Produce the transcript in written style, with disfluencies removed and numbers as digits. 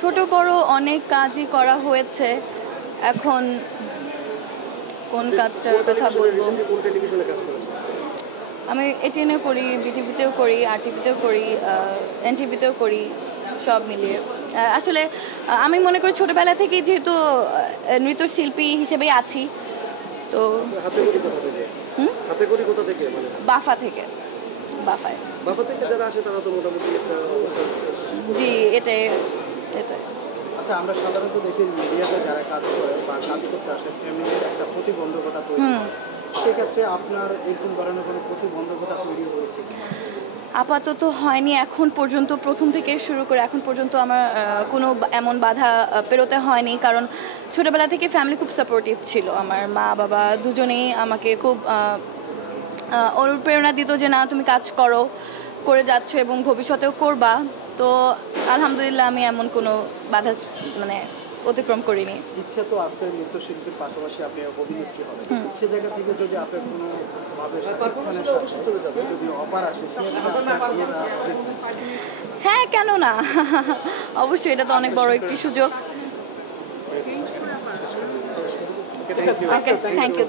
ছোট বড় অনেক কাজই করা হয়েছে। এখন কোন কাজটার কথা বলবো? আমি এটিএনে করি, বিটিভিতেও করি, আরটিভিতেও করি, এনটিভিতেও করি, সব মিলিয়ে। আসলে আমি মনে করি ছোটবেলা থেকেই যেহেতু নৃত্যশিল্পী হিসেবেই আছি, তো বাফা থেকে। বাফায় যারা আসে তারা তো মোটামুটি জি, এটাই। আচ্ছা, আমরা সাধারণত দেখি মিডিয়াতে যারা কাজ করে বা কাজ করতে আসে ফ্যামিলির একটা প্রতিবন্ধকতা তৈরি হয়। সেক্ষেত্রে আপনার এরকম ধরনের কোনো প্রতিবন্ধকতা তৈরি হয়েছে? আপাতত হয়নি এখন পর্যন্ত। প্রথম থেকে শুরু করে এখন পর্যন্ত আমার কোনো এমন বাধা পেরোতে হয়নি, কারণ ছোটোবেলা থেকে ফ্যামিলি খুব সাপোর্টিভ ছিল। আমার মা বাবা দুজনেই আমাকে খুব অনুপ্রেরণা দিত যে না, তুমি কাজ করো, করে যাচ্ছ এবং ভবিষ্যতেও করবা। তো আলহামদুলিল্লাহ আমি এমন কোনো বাধা অতিক্রম করিনি। ইচ্ছা তো আছে নৃত্যশিল্পীর পাশাপাশি আপনি অভিনেত্রী হবেন, সে জায়গা থেকে যদি আপনার কোনোভাবে যদি অফার আসে, হ্যাঁ, কেন না? অবশ্যই, এটা তো অনেক বড় একটি সুযোগ। Thank you.